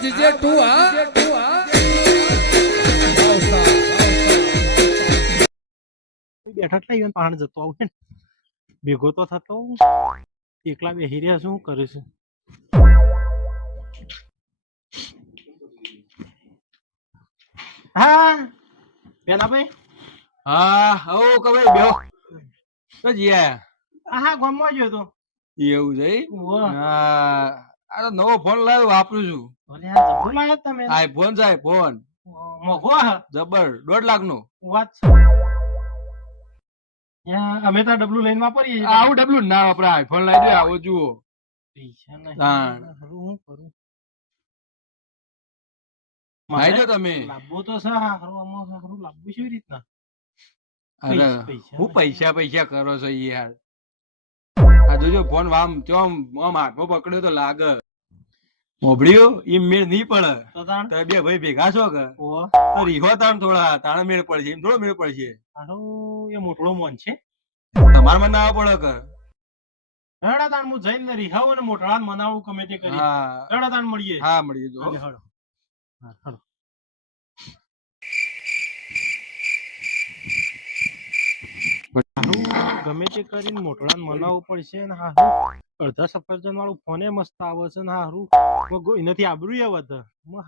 GJ 2 હા બેઠા થઈ પાણ જતો આવું છે ભેગો તો થતો એકલા બેહી રહ્યા શું કરે છે હા પેલા ભાઈ હા હો કબે બેહો તો જીયા હા ગામમાં ગયો તો એવું છે વાહ હા આ તો નવો ફોન લાવ્યો વાપરું છું ભલે આ જબરો લાયો તમે આઈફોન છે આઈફોન મોઘો હા જબર 1.5 લાખ નો વાત અમે તો ડબલું લઈને વાપરીએ છીએ. આવું ડબલું ના વાપરે આઈફોન લાવી દો આવો જુઓ પૈસા તાણ. નહીં હું કરું ખાઈ જો તમે લાવવો તો છે હારું આમાં હારું લાવવું છે એવી રીતના અરે હું પૈસા કરો છો યાર આ જોજો ફોન આમ ચોમ આમ હાથમાં પકડ્યો તો લાગે મોભળ્યો ઈ મેળ નહીં પડે તો તાણ તમે બે ભાઈ ભેગા છો કે ઓહો તો રીહો તાણ થોડા તાણ મેળ પડશે એમ થોડો મેળ પડશે હારું એ મોટો મોન છે તમારે મને ના પડે કે હેડા તાણ હું જઈને રીહાવ અને મોટળા મનાવું ગમે તે કરી હા હેડા તાણ મળીએ હા મળીએ જો હાલે હેડો હા હેડો હારું ગમે તે કરીને મોટળા મનાવવું પડશે ને હારું અડધા સફરજન વાળું ફોને મસ્ત આવે છે ને હારું એનાથી આબરૂ આવે તો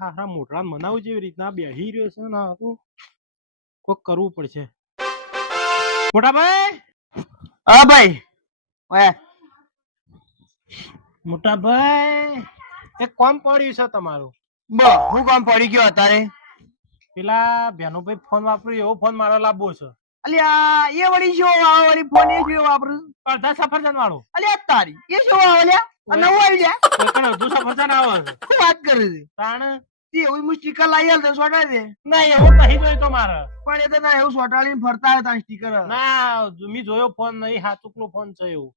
હારા મોટળા મનાવું જેવી રીતના બેહી રહ્યો છે ને હારું કોક કરવું પડશે મોટા ભાઈ હા ભાઈ ઓય મોટા ભાઈ એક કામ પડ્યું છે તમારું હું કામ પડી ગયો અત્યારે પેલા બેનો ભાઈ ફોન વાપર્યો એવો ફોન મારે લાવવો છે અલ્યા એ વળી શું આવે વળી ફોન એ શું વાપરું અડધા સફરજન વાળું અલ્યા તારી એ શું આવે લ્યા આ નવું આવી લ્યા પણ અડધું સફરજન આવે છે શું વાત કરે છે તાણ તે એવું હું સ્ટીકર લાવી આલ તો સોટાડી દે ના એવું નહીં જોયું તો મારે પણ એ તો ના એવું સોટાડીને ફરતા હોય તાર સ્ટીકર ના મેં જોયો ફોન નહીં હાચુકનો ફોન છે એવું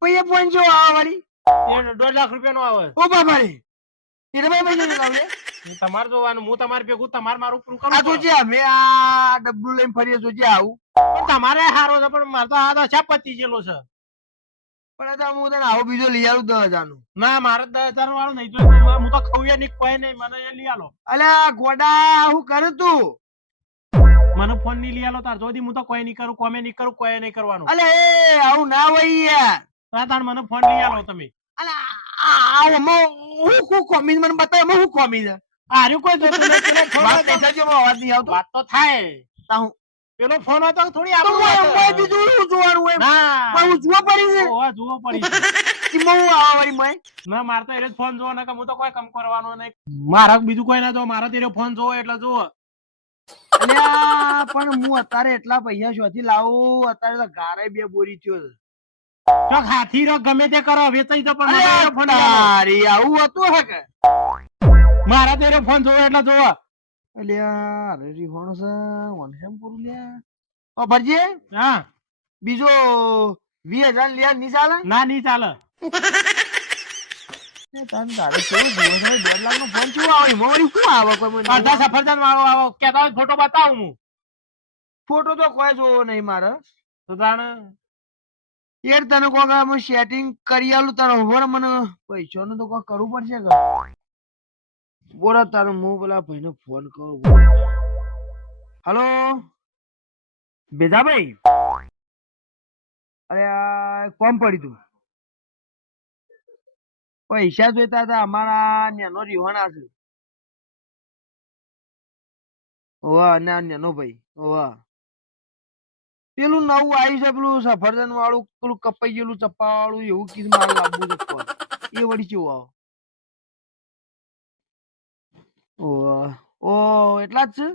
પછી એ ફોન શું આવે વળી એ 1.5 લાખ રૂપિયાનો આવે ઓ બાબા રે એ ભાઈ પૈસા લાવે હું તમારે જોવાનું હું તમારે ભેગું તમારે મારું પૂરું આ કરું તો છે અમે આ ડબ્બુ લઈને ફરીએ તો છે આવું પણ તમારે હારો છે પણ મારે તો આ તો પતી ગયેલો છે પણ આ તો હું તને આવો બીજો લઈ આવું 10,000 નું ના મારે 10,000 વાળું નહીં જોયું હું તો ખવયા નહીં કોઈ નહીં મને એ લઈ આલો અલ્યા ગોડા હું કરે તું મને ફોન નહીં લઈ આલો તાર જોદી હું તો કોઈ નહીં કરું કોમે નહીં કરું કોઈ નહીં કરવાનું અલે એ આવું ના હોય યાર હા તાર મને ફોન લઈ આલો તમે હું કોમી મને બતાવ હું કોમી છે આર્યું કોઈ જોતું નહીં પેલો ફોન વાત હતો. પૈસા જેવો અવાજ નહીં આવતો વાત તો થાય તાહું પેલો ફોન હતો થોડી તો આપણું મોય બીજું શું જોવાનું હોય ના પણ હું જોવા પડી છે ઓવા જુઓ પડી છે. ઈમાં હું આવા વળી મોય ના મારે તો એ જ ફોન જોવો ને કે હું તો કોઈ કામ કરવાનો નહીં મારા બીજું કોઈ ના જો મારા તેરો ફોન જોવો એટલે જુઓ અલ્યા પણ હું અત્યારે એટલા પૈસા શોથી લાવું અત્યારે તો ગારે બે બોરી થયો છે તો હાથી રો ગમે તે કરો વેચાઈ તો પણ અલ્યા મારા ફોન લઈ આલો. તારી આવું હતું હે કે મારા તેરો ફોન જોવો એટલે જુઓ અલ્યા અરે રીહોણ છે વનહેમ પૂરું લ્યા ઓ ભરજી હા બીજો 20,000 લ્યા ની ચાલે ના નહીં ચાલે તાન તારે કેવું જીવો છે 1.5 લાખ નો ફોન કેવો આવે એમાં વળી શું આવે કોઈ મને અડધા સફરજન વાળો આવો કેતા હોય ફોટો બતાવું હું ફોટો તો કોઈ જોવો નહીં મારે તો તાણ યાર તને કોક હું સેટિંગ કરી આલું તારો હોર મને પૈસાનું તો કોક કરવું પડશે કે બોરા તારો હું પેલા ભાઈને ફોન કરું હાલો બેદાભાઈ અરે આ કોમ પડી તું પૈસા જોઈતા હતા અમારા નેનો રીવાના છે ઓવા ના નેનો ભાઈ ઓવા પેલું નવું આવ્યું છે પેલું સફરજન વાળું પેલું કપાઈ ગયેલું ચપ્પા વાળું એવું કીધું મારે લાવવું છે ફોન એ વળી કેવું આવો ઓ એટલા જ છે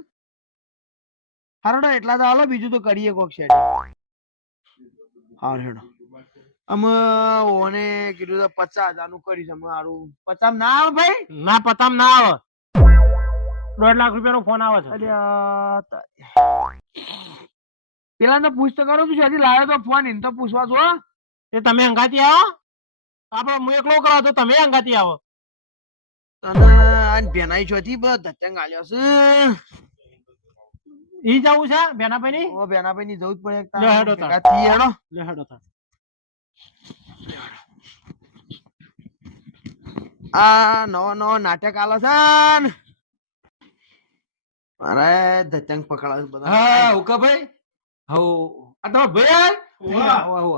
હારો એટલા તો હાલો બીજું તો કરીએ કોક સેટિંગ હાર હેડો અમે ઓને કીધું તો 50,000 નું કરીશ અમે હારું 50 ના આવે ભાઈ ના પતામ ના આવે 1.5 લાખ રૂપિયાનો ફોન આવે છે અલ્યા પેલા તો પૂછતો કરું તું જ્યાંથી લાવ્યો તો ફોન એને તો પૂછવા જો એ તમે અંગાતી આવો આપડે હું એકલો કરાવ તો તમે અંગાતી આવો તને આ ભેનાઈ ચોથી ધચંગ આલ્યો છે ઈ જવું છે બેનાભાઈ ની ઓ બેનાભાઈ ની જવું જ પડે એક લે હેડો તાર. ભેગા થઈએ હેડો લે હેડો તાર આ નવો નાટક આલો છે ને. અરે ધચંગ પકડાવે છે બધા. હા ઉકાભાઈ હો આ તમારો ભાઈ આવો આવો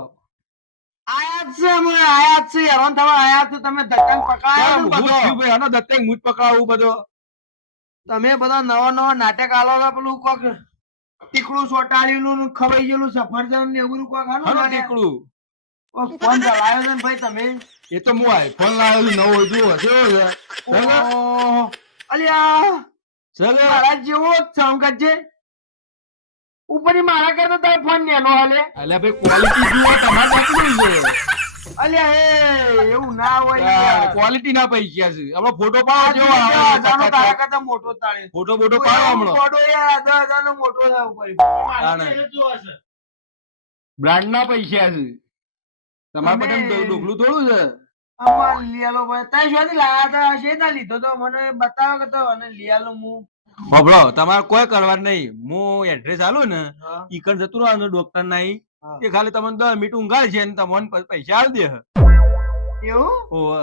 આયા જ છે અમે આયા જ છે હેરાન થવા આયા છો તમે ધચંગ પકડાયો છે બધો. ભાઈ આનો દત્તંગ મુજ પકડાવું બધો તમે બધા નવા નાટક આલો છો પેલું કોક ટીકડું સોટાડ્યું ને ખવાઈ ગયેલું સફરજન ને એવું કોક હાનો હાનું ટીકડું ફોન ચલાવ્યો છે ને ભાઈ તમે. એ તો હું આઈફોન લાવેલું નવો જુઓ કેવો છે ઓહો. અલ્યા ચલો મારા જેવો જ સંકટ છે ઉપરની મારા કરતા તારો ફોન નેનો હાલે. અલ્યા ભાઈ ક્વોલિટી જુઓ તમારે કેટલું છે અલ્યા એ એવું ના હોય યાર. ક્વોલિટી ના પૈસા છે આપણો ફોટો પાડો જેવો આ આવે હજારનો તારા કરતા મોટો તાણે. ફોટો બોટો પાડો હમણાં ફોટો યાર 10,000 નો મોટો થાય ઉપર. બ્રાન્ડ ના પૈસા છે તમારે તમે- બધા ડોકલું થોડું છે અમાર લીયાલો ભાઈ તાઈ શોથી લાયા તા છે ના લીધો તો મને બતાવો કે તો અને લીયાલો હું. હોભળો તમારે કોઈ કરવાનું નહીં હું એડ્રેસ આલું ને હા. ઈકણ જતું રહેવાનું ડોક્ટર નહીં હા. એ ખાલી તમને 10 મિનિટ ઊંઘાડશે ને તમને પૈસા આલી દે એવું ઓવે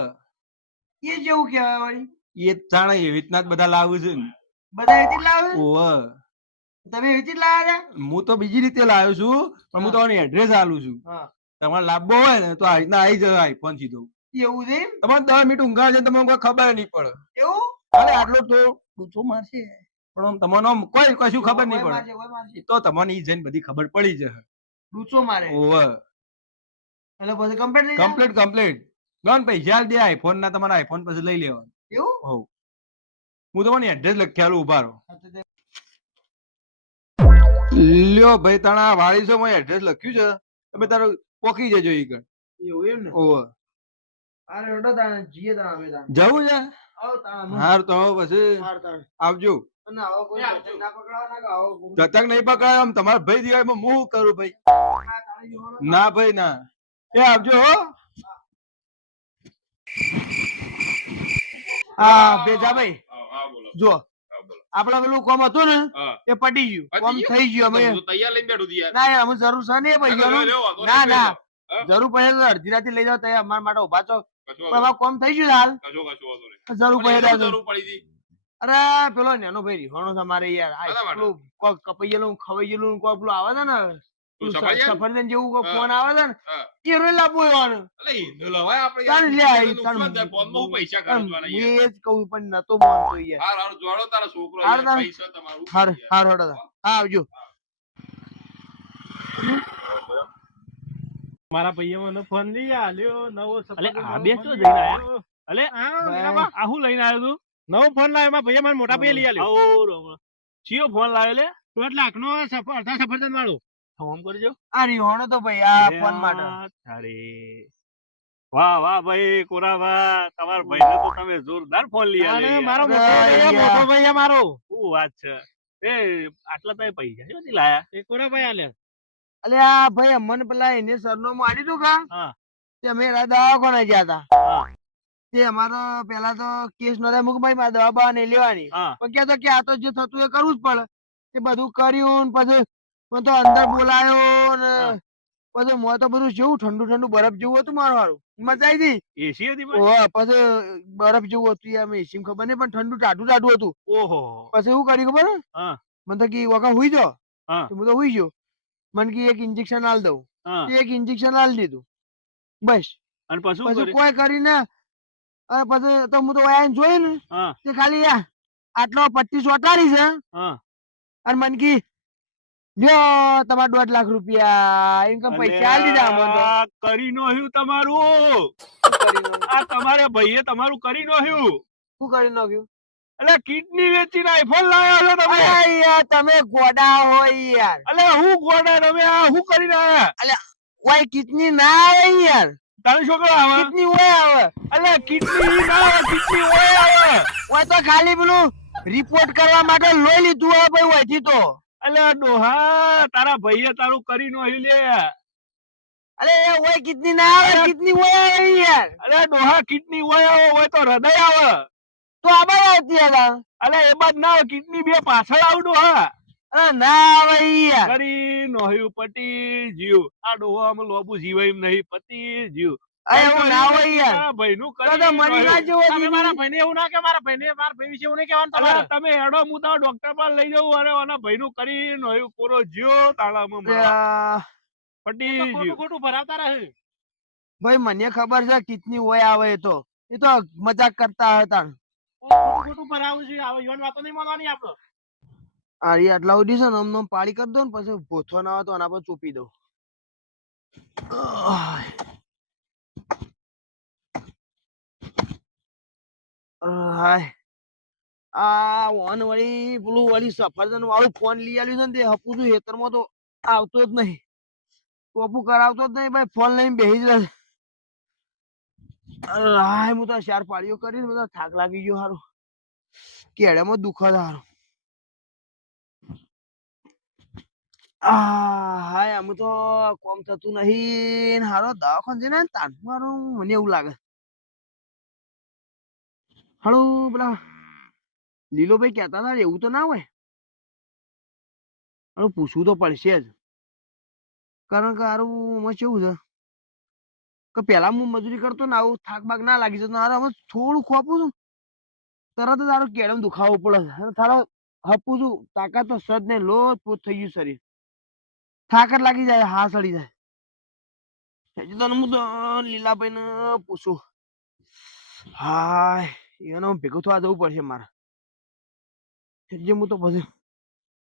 એ જેવું કહેવાય વળી. એ જાણે એવી રીતના જ બધા લાવું છે ને બધા એવી જ લાવે ઓવે તમે એવી જ લાયા હું તો બીજી રીતે લાવ્યો છું પણ હું તમને એડ્રેસ આલું છું હતા. તમારે લાવવો હોય ને તો આ રીતના આવી જાય આઈફોન સીધો એવું છે એમ? તમારે 10 મિનિટ ઊંઘાડશે તમને કોઈ ખબર નહીં પડે એવું અરે આટલો તો પૂછો મારશે પણ આમ તમને આમ કોઈ કશું ખબર નહીં હોય પડે મારશે, હોય મારશે. એ તો તમને ઈ જઈને બધી ખબર પડી જશે ડૂચો મારે ઓવે એટલે પછી કમ્પ્લીટ થઈ જાય? કમ્પ્લીટ કમ્પ્લીટ ગણ પૈસા આલી દે આઈફોન ના તમારા આઈફોન પછી લઈ લેવાનું એવું હોવ હું તમને એડ્રેસ લખ્યાલું ઉભા રહો લ્યો ભાઈ તાણા વાળી છો મેં એડ્રેસ લખ્યું છે તમે તારું પોકી જજો ઈ કણ એવું એમ ને ઓવે અરે ઓડો તાણે જીએ તાણે અમે તાણે જવું છે આવો તાણે હાર તો હવે પછી માર તાણે આવજો અને આવો કોઈ ધચક ના પકડાવો ના કે આવો કોઈ જતક નહીં પકડાય આમ તમારા ભાઈ દિવાળીમાં હું શું કરું ભાઈ આ તાણે જોવાનો. ના ભાઈ ના એ આવજો હો હા ભેજાભાઈ હા બોલો જો હા બોલો આપડે પેલું કોમ હતું ને હા એ પટી ગયું કોમ પતી થઈ ગયું અમે હું તો તૈયાર લઈને બેઠું છું યાર ના યાર અમે જરૂર છે ને પૈસાનું લેવો વાંધો ના નહીં, ના લેવો. હા? જરૂર પડે તો અડધી રાતે લઈ જાઓ તો અમારા માટે ઉભા છો કશો પણ હવે કોમ થઈ ગયું હાલ કશો વાંધો નહીં. જરૂર પણ પડે એનું તો જરૂર પડી હતી અરે પેલો નેનો ભાઈ રીહોણો તમારે યાર આ શાના માટે? પેલું કોક કપાઈ ગયેલું ખવાઈ ગયેલું કોક પેલું આવે છે ને પેલું સફરજન? સફરજન જેવું કોક હા. ફોન આવે છે ને હા. એ રોજ લાવવો એવાનું અલે ઈંધો લવાય આપણે તાણ લે યાર. આ તાણ નુકસાન થાય. ફોનમાં હું પૈસા ખર્ચવાના હું યાર. એ જ કહું પણ નતો માનતો યાર હાર હાર જોડો તારા છોકરો હાર યાર. તાણ. પૈસા તમારું હાર યાર. હાર હડો હા આવજો મારા ભાઈએ મને ફોન લઈ આલ્યો નવો અલે સફરજન આ વાળો બે ફોન શું લઈ જઈને આલ્યો. અલે આ ભાઈ. મીરાબા, આ હું લઈને આવ્યો તું નવો ફોન લાવ્યો મારા ભાઈએ મને મોટા ભાઈએ લઈ આલ્યો આવો રોમા. ચિયો ફોન લાવ્યો લે 1,00,000 નો અડધા સફરજન વાળો ફોન કરજો આ રીહોણો તો ભાઈ આ ફોન માટે અરે વાહ વાહ ભાઈ કોરાભા તમારા ભાઈને તો તમે જોરદાર ફોન લઈ અરે આવ્યા મારો અરે મોટો ભાઈ યાર. મોટો ભાઈ છે મારો શું વાત છે એ આટલા તમે પૈસા ક્યાંથી લાયા એ કોના ભાઈ આલ્યા અલે આ ભાઈ અમને પેલા એને સરનામું આલ્યું તું કા હા. તે અમે દવાખાને ગયા હતા હા તે અમારો પેલા તો કેસ નતા મૂક ભાઈ મારે દવા બવા નહીં લેવાની હા પણ કહેતો કે આ તો જે થતું એ કરવું જ પડે તે બધું કર્યું ને પછી મને તો અંદર બોલાયો ને હા. પછી મોં તો બધું જેવું ઠંડુ ઠંડુ બરફ જેવું હતું મારું હારું મજા આવી હતી એસી હતી ભાઈ? ઓહો પછી બરફ જેવું હતું યાર મેં એસીમાં ખબર નહીં પણ ઠંડુ ટાઢું ટાઢું હતું ઓહો પછી એવું કર્યું ખબર હે? હા. મને તો કે વખા હુઈ જાઓ હા. તો હું તો હુઈ ગયો મને કે એક ઇન્જેક્શન આલ દઉં હા તે એક ઇન્જેક્શન આલ દીધું બસ અને પછી શું પછી કર્યું? કોઈ કરીને અને પછી તો હું તો આઈને જોયું ને હા તે ખાલી આટલો 25 ઓટાડી છે હા અને મને કી લ્યો તમારા 1.5 લાખ રૂપિયા એમ કે પૈસા આલી દીધા અમને તો અલ્યા, કરી નોહ્યું તમારું આ તમારે ભાઈએ તમારું કરી નોહ્યું શું કરી નાખ્યું એટલે કિડની વેચીને આઈફોન લાવ્યા છો તમે અરે યાર તમે ગોડા હોય યાર અલે હું ગોડા તમે આ હું કરીને આયા ઓય કિડની ના આવે યાર તારી છોકરો આવે કિડની ઓય આવે અલે કિડની ના આવે કિડની ઓય આવે ઓય તો ખાલી પેલું રિપોર્ટ કરવા માટે લોહી લીધું હોય ભાઈ ઓયથી તો અલે ડોહા તારા ભાઈએ તારું કરી નોહ્યું લે અરે એ ઓય કિડની ના આવે કિડની ઓય આવે યાર અલે ડોહા કિડની ઓય આવે હોય તો હૃદય આવે તો આબાર આવતી હતા અલે એ બાદ ના આવે કિડની બે પાછળ આવ ડોહા અરે ના આવે યાર કરી નોહ્યું પતિ જીવ આ ડોહો આમ લોબુ જીવાય એમ નહીં પતિ જીવ આ એવું ના હોય યાર તારા ભાઈનું તો કરી મરી ના રહ્યો. જેવો તમે જીવી. મારા ભાઈને એવું ના કે મારા ભાઈ વિશે એવું નહીં કહેવાનું અલ્યા તમારે. તમે હેડો હું તારા ડોક્ટર પાસે લઈ જાઉં અરે આના ભાઈનું કરી નોયું પૂરો જ્યો તાળામાં મારા અલ્યા, પટી એ તો ખોટું જ્યો. ખોટું ભરાવતા રહે. ભાઈ મને ખબર છે કિતની હોય આવે એ તો મજાક કરતા હતા. ખોટું ખોટું ભરાવું છે. હવે ઈવન વાતો નહીં માનવાની આપણે. આરી આટલા સુધી છે ને આમ પાડી કરી દો ને પછી ભોથો ના આવે તો આના પર ચોપી દો. હાય આ ઓન વળી પેલું વળી સફરજન વાળું ફોન લઈ આવ્યું છે ને તે હપું છું હેતરમાં તો આવતો જ નહીં. ટોપું કરાવતો જ નહીં ભાઈ ફોન લઈને બેસી જ રહે. હાય હું તો ચાર પાડીઓ કરીને બધા થાક લાગી ગયો હારું. કેળામાં દુખા હારું. હાય આમ તો કોમ થતું નહીં હારો દવાખાને જઈને તાન મારું મને એવું લાગે. હાલો પેલા લીલોભાઈ કહેતા હતા એવું તો ના હોય. હાલો પૂછવું તો પડશે જ કારણ કે હારું એમાં કેવું છે કે પેલા હું મજૂરી કરતો ને આવું થાક બાક ના લાગી જતો હારું હવે થોડું ખોપું છું તરત જ હારું કેળમ દુખાવો પડે અને થારો હપું છું તાકાત તો સજ ને લોટ પોત થઈ ગયું શરીર થાક જ લાગી જાય હા સડી જાય. હજી તો હું તો લીલાભાઈ ને પૂછું. હાય એનો ભેગું થવા જવું પડશે મારે. હજી હું તો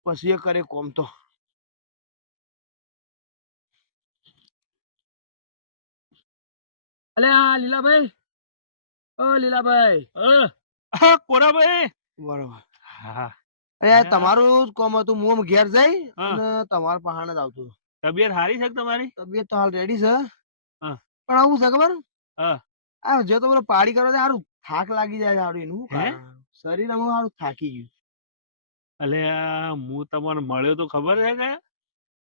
પછી એ કરે કોમ તો. અલે આ લીલાભાઈ ઓ લીલાભાઈ હા કોરાભાઈ. બરોબર. હા અરે તમારું જ કોમ હતું હું આમ ઘેર જઈ હા. અને તમારા પહાણ જ આવતું હતું. તબિયત સારી છે કે તમારી? તબિયત તો હાલ રેડી છે હા. પણ આવું છે ખબર હા. આ જે તો પેલો પાડી કરો સારું થાક લાગી જાય સારું એનું શું હે? કારણ? શરીર આમાં સારું થાકી ગયું. અલ્યા હું તમને મળ્યો તો ખબર છે કે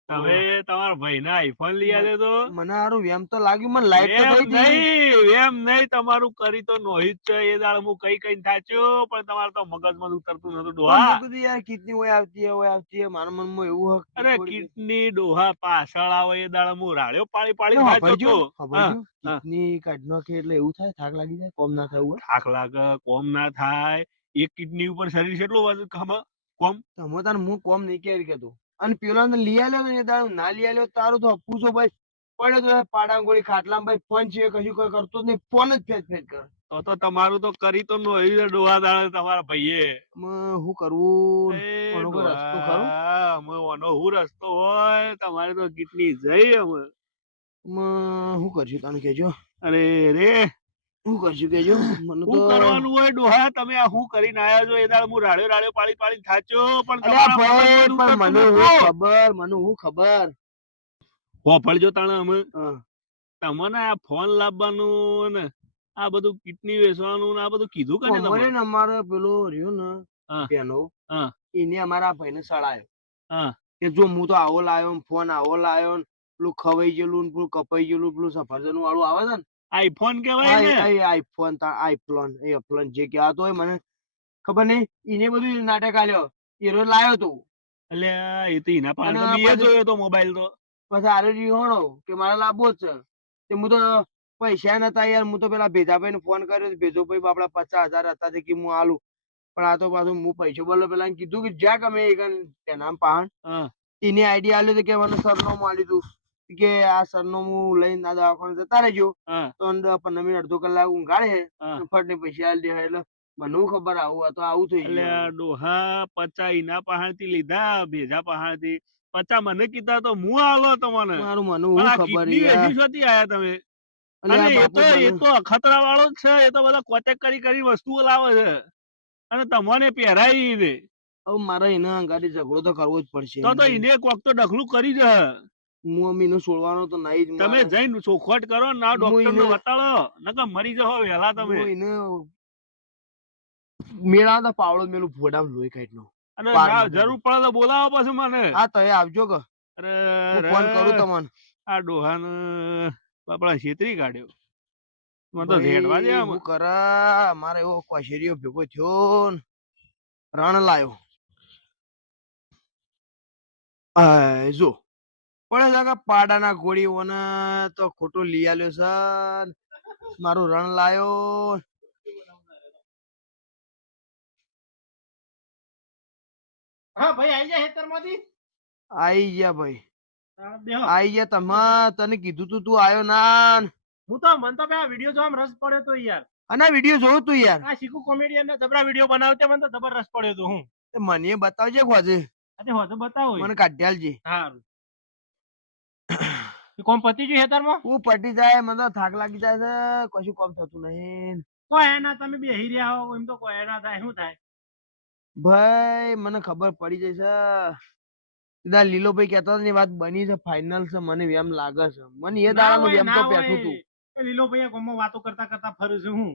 તમે તમારા ભાઈને આઈફોન લઈ આવ્યો તો મને સારું એમ તો લાગ્યું મને લાઈટ તો થઈ એમ હતી. નહીં એમ નહીં તમારું કરી તો નોહી જ છે એ દાળ હું કઈ થાચ્યો પણ તમારે તો મગજમાં ઉતરતું નતું પણ ડોહા. મેં કીધું યાર કિડની હોય આવતી હોય મારા મનમાં એવું હક અરે કિડની ડોહા પાછળ આવે એ દાળ હું રાડ્યો પાળી પાળી ખબર થાચ્યો જો તો ખબર જો હા. કિડની કાઢ નાખે એટલે એવું થાય થાક લાગી જાય કોમ ના થવું હોય. થાક લાગે કોમ ના થાય એક કિડની ઉપર શરીર કેટલું વજન કોમ તમે તાર હું કોમ નહીં કેરી કેતો અને પેલો ને લઈ આવ્યો ને એ દાડો ના લઈ આવ્યો તારું તો પૂછો ભાઈ પડ્યો તો પાડાંગોળી ખાટલામાં ભાઈ ફોન છે કશું કોઈ કરતો જ નહીં ફોન જ ફેજ ફેજ કરે. તો તમારું તો કરી તો નોહી છે ડોહા દાળ તમારા ભાઈએ. હું કરવું એ કોનો કોઈ રસ્તો ખરો? ડોહા, અમે ઓનો હું રસ્તો હોય તમારે તો કિડની જઈ અમે. હું કરશું તને કેજો અરે રે શું કરશું કેજો મને શું તો કરવાનું હોય ડોહા તમે આ શું કરીને આયા છો એ દાળ હું રાડ્યો રાડ્યો પાળી પાળી થાચ્યો પણ અલ્યા તમારા ભાઈ મગજમાં પણ ઉતરતું મને નતું. હું ખબર હોભળજો તાણે અમે હા. તમને આ ફોન લાવવાનું ને આ બધું કિડની વેચવાનું ને આ બધું કીધું કે અમારે ને અમારે પેલો રહ્યો ને હા. બેનો હા. એને અમારા ભાઈને સડાયો હા કે જો હું તો આવો લાયો ને ફોન આવો લાયો ને પેલું ખવાઈ ગયેલું ને પેલું કપાઈ ગયેલું પેલું સફરજન વાળું આવે છે ને આઈફોન કેવાય ને આઈફોન આઈફોન જે કહેવાતો હોય મને ખબર નહીં એને બધું નાટક આલ્યો એ રોજ લાયો તો અલ્યા એ તો એના પાસે અને તો મેં પછી- જોયો તો મોબાઈલ તો પછી આરે રીહોણો કે મારે લાવવો જ છે તે હું તો પૈસા નતા યાર હું તો પેલા ભેજાભાઈ ને ફોન કર્યો ભેજોભાઈ આપડા 50,000 હતા તે કે હું આલું પણ આ તો પાછું હું પૈસો બોલો પેલા કીધું કે જ્યાં ગમે તેના પહાણ હા એને આઈડિયા આલ્યો કે મને સરનામું આલ્યું તું કે આ સરનામું લઈને આ દવાખાને જતા રહેજો હા તો 15 મિનિટ અડધો કલાક ઊંઘાડે હા ફટ ને પૈસા આલી દે એટલે મને શું ખબર આવું આ તો આવું થઈ અલ્યા ગયું ડોહા 50 એના પહાડથી લીધા ભેજા પહાડથી 50 મને કીધા તો હું આલો તમને મારું મને પણ શું આ ખબર કિડની યાર વેચી શોથી આયા તમે અલ્યા અને બાપુ એ મને- તો અખતરા વાળો જ છે એ તો બધા કોટેક કરી વસ્તુઓ લાવે છે અને તમને પહેરાઈ ને હવે મારે એના અંગાથી ઝઘડો તો કરવો જ પડશે તો એને કોક તો ડખલું કરી જ હું અમીને છોડવાનો તો નહીં જ તમે મારે. જઈને ચોખવટ કરો ના હું ડોક્ટર ને એને- બતાડો નકર મરી જાઓ વહેલા તમે હું એને મેળા તો પાવડો મેલું ફોડા લોહી કાઢ નો અને પાર ના મૂકી જરૂર પડે તો બોલાવો પછી મને હા તો આવજો કે અરે હું ફોન કરું રે, તમને આ ડોહાને બાપડા છેતરી કાઢ્યો મને તો ભાઈ, ઝેડવા દે આમ. હું કરા મારે એવો કોશેરીઓ ભેગો થયો ને રણ લાયો જો પડે છે કે પાડાના ગોળીઓને તો ખોટો લઈ આલ્યો છે મારું રણ લાયો. હા ભાઈ આઈ જા ખેતરમાંથી. આઈ ગયા ભાઈ, બેહો. આઈ ગયા. તને કીધું તું આયો ના. હું તો મન તો આ વિડીયો જોવામાં રસ પડ્યો તો યાર. અને વિડીયો જોયું તું યાર. આ શીખુ કોમેડિયન ના જબરા વિડીયો બનાવતે મને તો જબર રસ પડ્યો તો હું. મને બતાવજે ખોજે, આજે હોતો બતાવો. મને કાઢ્યાલજે. સારું. કોમ પતી ગયું ખેતરમાં? હું પટી જાય, મને તો થાક લાગી જાય છે, કશું કામ થતું નહીં. કોઈ ના તમે બેહી રહ્યા હો એમ તો કોઈ ના થાય. શું થાય ભાઈ મને ખબર પડી જશે. સીધા લીલોભાઈ કહેતા હતા ને વાત બની છે, ફાઇનલ છે. મને એમ લાગે છે, મને એ દાડાનું એમ તો પેઠું તું. લીલો ભાઈ કોમમાં વાતો કરતા કરતા ફરું છું હું.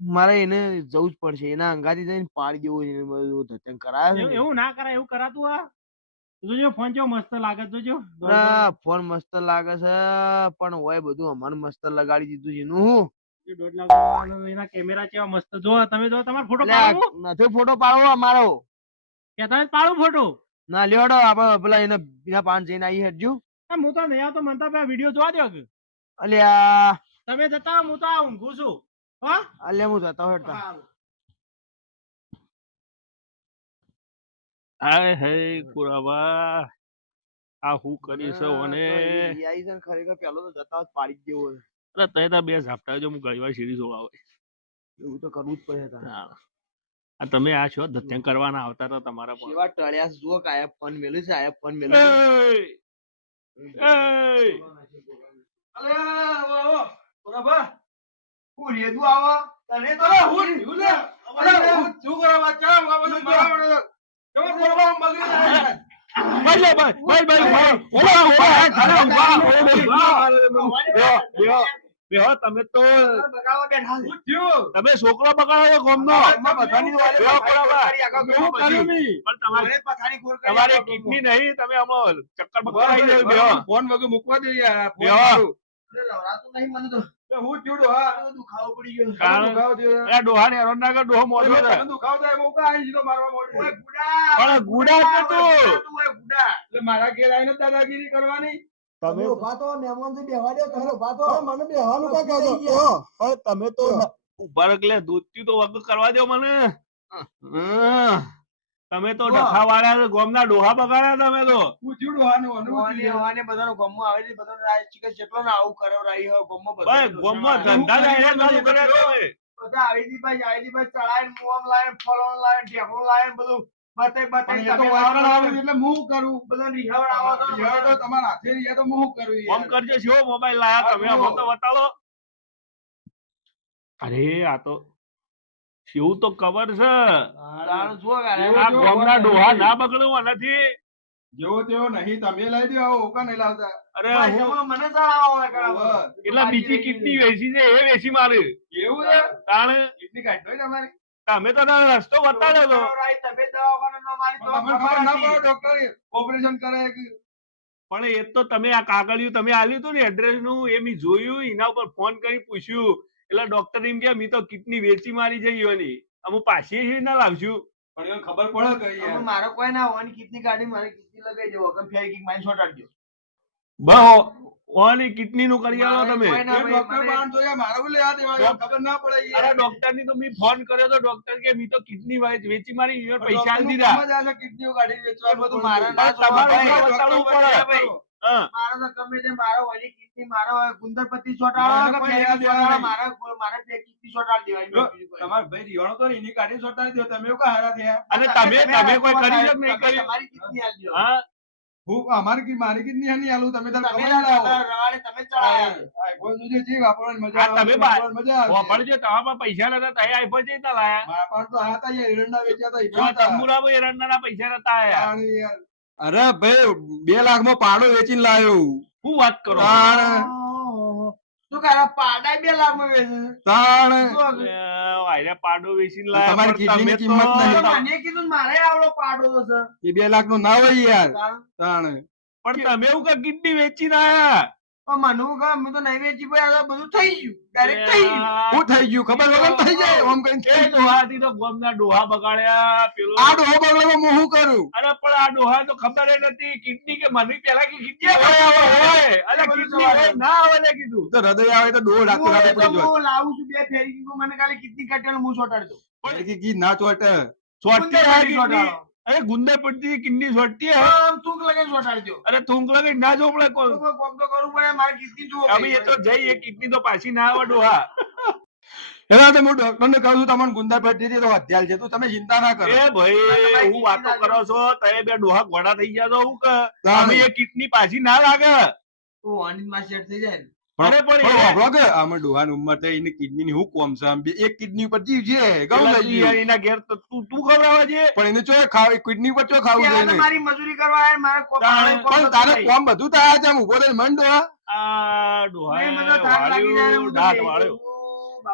મારે એને જવું જ પડશે, એના અંગાથી જઈને પાડી દેવું. એને બધું ધતંગ કરાય છે. એવું ના કરાય, એવું કરાતું. આ જોજો ફોન કેવો મસ્ત લાગે. જોજો ફોન મસ્ત લાગે છે, પણ હોય બધું અમારે મસ્ત લગાડી દીધું છે. એનું હું 1.5 લાખ એના કેમેરા કેવા મસ્ત. જો તમે જો તમારો ફોટો પાડવો નથી. ફોટો પાડવો અમારો. કેતા પાડું ફોટો ના લ્યોડો આપડે પેલા એને બીના પાન જઈને આવી હેડજો. હું તો નહીં આવતો. મને તો આ વિડીયો જોવા દો કે. અલ્યા તમે જતા હું તો આ ઊંઘું છું. હા અલ્યા હું જતા હેડતા. હાય હે કુરાબા, આ હું કરી છે ઓને. ખરેખર પેલો તો જતા પાડી જ દેવો. અરે તય તા બે ઝાપટા જો હું ઘણીવાર સીડી જોવા આવે. એવું તો કરવું જ પડે તારે. આ તમે આ છો ધત્યા કરવાના આવતા હતા તમારા પર. એવા ટળ્યા છે, જુઓ કે આયા ફોન મેલ્યું છે, આયા ફોન મેલ્યું છે. અલ્યા બરાબર હું રેદું આવા તને તો હું રહ્યું ને. હું શું કરવા ચાલ આ બધું મારા કેવો કરવા મગી ભાઈ ભાઈ ભાઈ બેહો. તમે તો તમે છોકરો બગાડો ગોમનો. તમારી કિડની નહીં, તમે આમાં ચક્કર બક્કર આવી જાય. બેહો ફોન વગર મૂકવા દે યાર. બેહો. મને તો હું ચૂડો હા દુખાવો પડી ગયો. કારણ ડોહા ને હેરાન ના કર. ડોહો મોટો છે દુખાવ થાય મોકા આવી જીતો મારવા મોડું. પણ ગુડા છે તું. એટલે મારા ઘેર આવીને દાદાગીરી કરવાની. તમે ઉભા તો મહેમાન થી બેહવા દે. તમે ઉભા તો મને બેહવાનું કા કહેજો. તમે તો ઉભા રખલે દૂધથી તો વગર કરવા દો મને. તમે તો ડખા વાળા ગોમના ડોહા બગાડ્યા. તમે તો હું ચૂડો હાનું અનુભૂતિ વાને બધાનો ગમમાં આવે છે. બધાનો રાજ ચિકન જેટલો ને આવું કરાવરાઈ હોય ગમમાં બધા. ભાઈ ગોમમાં ધંધા ડાયરેક્ટ ચાલુ કર્યા તમે. બધા આવી ભાઈ ચડાય મોમ લાય ફળોન લાય ઢેકણું લાય બધું બતાઈ પણ એ તો વાયરલ આવે છે એટલે હું કરું. બધા રિહાવડ આવો તો યાર તો તમારા હાથે રિયા તો હું કરું યાર. ફોન કરજો શું મોબાઈલ લાયા તમે અમને તો બતાવો. અરે આ તો શિવ તો કવર છે. આ ગોમના ડોહા ના બગડ્યું આનાથી. જેવો તેવો નહીં તમે લઈ દો. આવો ઓકા નહીં લાવતા. અરે હું મને ચડાવો એટલે બીજી કિડની વેચી છે એ વેચી મારે. એવું છે તાણે કેટલી કાઢ દો તમારી. તમે તો તારો રસ્તો બતાડ્યો તો. તમે દવાખાને ન મારી તો તમને ખબર ના પડે ડોક્ટર ઓપરેશન કરે કે પણ એ તો તમે આ કાગળિયું તમે આવ્યું હતું ને એડ્રેસ નું એ મેં જોયું. એના ઉપર ફોન કરી પૂછ્યું એટલે ડોક્ટર એમ કે મી તો કિડની વેચી મારી જઈ એની. અમુ પાછી ના લાવશું. પણ એને ખબર પડે કે યાર મારો કોઈ ના હોવાની કિડની કાઢી મારી કિડની લગાઈ દેવો કે ફેર કિક મારી છોટાડજો. ઓની કિડની નું કરી આવો તમે. ડોક્ટર બાણ તો યાર મારું લેવા દેવા ખબર ના પડે યાર. અરે ડોક્ટર ની તો મેં ફોન કર્યો તો ડોક્ટર કે મી તો કિડની વેચી મારી એનો પૈસા આલી દીધા. સમજ આવે કિડનીઓ કાઢી વેચવા બધું મારે પણ તમારે બતાવવું પડે. હા મારો તો ગમે તે મારો હોવાની કિડની મારો ગુંદરપતિ છોટાડો કે ફેર કિક છોટાડો મારે ફેર કિડની છોટાડી દેવાની. તમાર ભાઈ રિવાણો તો એની કાઢી છોટાડી દો. તમે કા હારા થયા. અને તમે કોઈ કરી જ નહીં કરી. તમારી કિડની આલજો. હા હું મારી કિડની નહીં આલું. તમે તાર તમે ખબર લાવો. રવાડે તમે ચડાયા. આઈફોન જોજે જી વાપરવાની મજા આ આવે. તમે વાપરવાની મજા આવે. વાપરજો. તમારા પૈસા નતા તય આઈફોન જઈ તા લાયા. મારા પાસે તો આ હતા યાર એરંડા વેચ્યા હતા. તંબુરા ભાઈ એરંડાના પૈસા નતા આયા. તાણી યાર અરે ભાઈ 2 લાખમાં પાડો વેચીને લાવ્યો. શું વાત કરો. શું કરે પાડા 2 લાખમાં વેચે તાણ આયરે પાડો વેચીને લાયા. તમારી પણ કિડનીની તમે કિંમત તો- નહીં. મને કીધું મારે આવડો પાડો તો છે. એ 2 લાખ નું ના હોય યાર. તાણ પણ તમે એવું કે કિડની વેચીને આયા. પણ મને હું કહું, હું તો નહીં વેચી ભાઈ, આ તો બધું થઈ ગયું, ડાયરેક્ટ થઈ ગયું. શું થઈ ગયું ખબર વગર થઈ જાય ઓમ કઈ એ ડોહાથી તો ગોમના ડોહા બગાડ્યા પેલો આ ડોહો બગડવામાં હું શું કરું? અરે પણ આ ડોહા તો ખબર ય નથી કિડની કે મને પેલા કે કિડની હોય અરે કિડની હોય ના આવે ને કીધું તો હૃદય આવે તો ડોહો રાતો હું રાતે એ તો પડી જાય. હું લાવું છું 2 ફેરી કીધું, મને ખાલી કિડની કાઢીને હું સોટાડતો. એટલે કે ના ચોટે. સોટતી આ કિડની સોટાડો. અરે ગુંદા પડતી કિડની સોટતી હે આમ થૂંક લગાઈને સોટાડજો. અરે થૂંક લગે ના જો પડે તો કોઈ કોક તો કરવું પડે, મારે કિડની જુઓ હવે એ તો જઈ એ કિડની તો પાછી ના આવે ડોહા એના તો હું ડોક્ટર ને કહું છું તમને ગુંદા પેટી થી તો હત્યાલ છે તું તમે ચિંતા ના કરો. એ ભાઈ હું વાતો કરો છો તમે બે ડોહા ઘોડા થઈ ગયા છો હું કે અમે એ કિડની પાછી ના લાગે તો આની માં સેટ થઈ જાય ને. અરે પણ પણ એ- વાપરો કે આમાં ડોહાની ઉંમર થઈ એની કિડની ની હું કોમ છે આમ એક કિડની ઉપર જીવ છે ગૌ પેલા લઈ તું ગયું. એના ઘેર તો તું ખવડાવે છે પણ એને ચો ખાવ કિડની ઉપર ચો ખાવું ત્યાં જોઈએ તો મારી મજૂરી કરવા આવે, મારે કોક તાણે કોક પણ તો તારે થાય. કોમ બધું થાય છે આમ ઉભો થઈને મન ડોહા. આ ડોહાએ નહીં, મને તો થાક લાગી જાય ને, હું વાળ્યું તો દાંત બેહી વાળ્યો જઉં.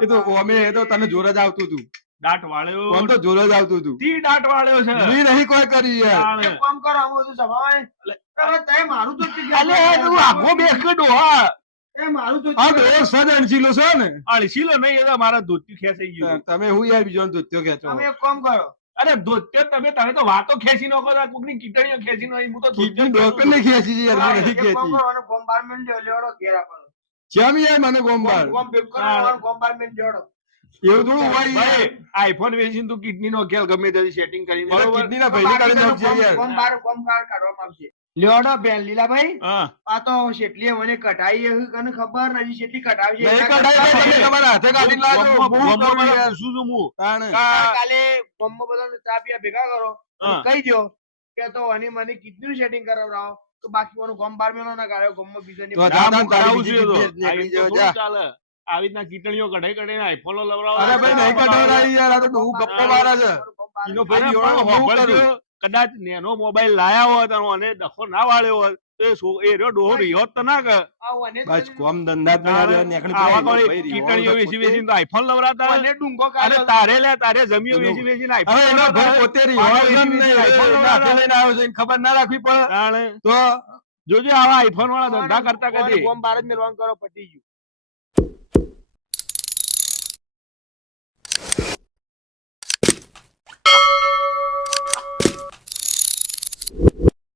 એ તો અમે એ તો તને જોર જ આવતું હતું દાંત વાળ્યો આમ તો જોર જ આવતું હતું તી દાંત વાળ્યો છે મેં નહીં કોઈ કર્યું યાર. તાણે. એક કામ કરો, આમ બધું સભાવાય. હવે તે મારું તો ચીજ અલે તું આખો બેસ કે ડોહા એ મારું તો હા ચીજ તો એક સજણશીલો છે ને અળસીલો નહીં એ તો મારા ધોતી ખેંચાઈ ગયું તમે હું યાર બીજો ધોત્યો ખેંચો. તમે એક કામ કરો, અરે ધોત્યો તમે તો વાતો ખેંચી નો કરો કોકની કીટણીઓ ખેંચી નો હું તો કિડની ધોત્યો ડોક્ટર ને ખેંચી છે યાર મને એક નહીં કામ ખેંચી. કરો, આનો ગોમ 12 મિનિટ લેવડો ઘેર આપો. જેમ યાર મને ગોમબાર ગોમ ભેગું કરો, આનો ગોમ 12 મિનિટ લેવડો. એવું થોડું હોય ભાઈ યાર. આઈફોન વેચીને તું કિડની નો ખેલ ગમે તે સેટિંગ કરીને બરોબર કિડની ના ભયલી કાઢી નાખજે ગોમ યાર. 12 ગોમ 12 કાઢવામાં આવશે. લેવડો બેન લીલાભાઈ, હા આ તો શેટલીએ મને કઢાઈ હે, કને ખબર નથી શેટલી કઢાવશે. નહીં એના કઢાય કરતા તો તમે તમારા હાથે કાઢી લાજો. ગોમમાં બહુ કરું મારા યાર. પૂછું છું હું તાણે. કાલે ગોમમાં બધાને ચા પીવા ભેગા કરો અને હા. કહી દો કે તો મને કિડની સેટિંગ કરાવડાવો, તો બાકી કોનું ગોમ 12 મેલો ના કાઢ્યો, ગોમમાં બીજાની તો ના, જા, હું તારી કરાવું બીજી છું એ તો. કિડની આવી નીકળી રીતે જાઓ, થોડું ચાલે આવી રીતના કીટણીઓ કઢાઈ કઢાઈને આઈફોનો લવડાવો અરે ભાઈ નહીં કઢાવડાવી યાર આ તો ડોહું ગપ્પો મારે છે. એનો ભાઈ અરે એવાનો પણ બહુ હોભળજો, કરું. કદાચ નેનો મોબાઈલ લાયા હોત અને ડખો ના વાળ્યો હોત તો એ રહ્યો ડોહો રહ્યો જ તો ના કે બસ કોમ ધંધા જ ના રહ્યા, નીકળી આવા પડે. કોઈ ભાઈ કીટણીઓ રીવાળો વેચી પોતે. વેચીને તો આઈફોન લવડાવતા મને ડુંગો અરે કાઢ્યો. તારે જમીઓ એનો- વેચી વેચીને આઈફોન હવે એનો ભાઈ પોતે રીવાળો છે ને, વેચી આઈફોન એનો હાથે લઈને આવ્યો છે, એને ખબર ના રાખવી પડે તાણે તો જોજો આવા આઈફોન વાળા ધંધા કરતા કદી ગોમ 12 જ મેલવાનું કરો, પતી ગયું.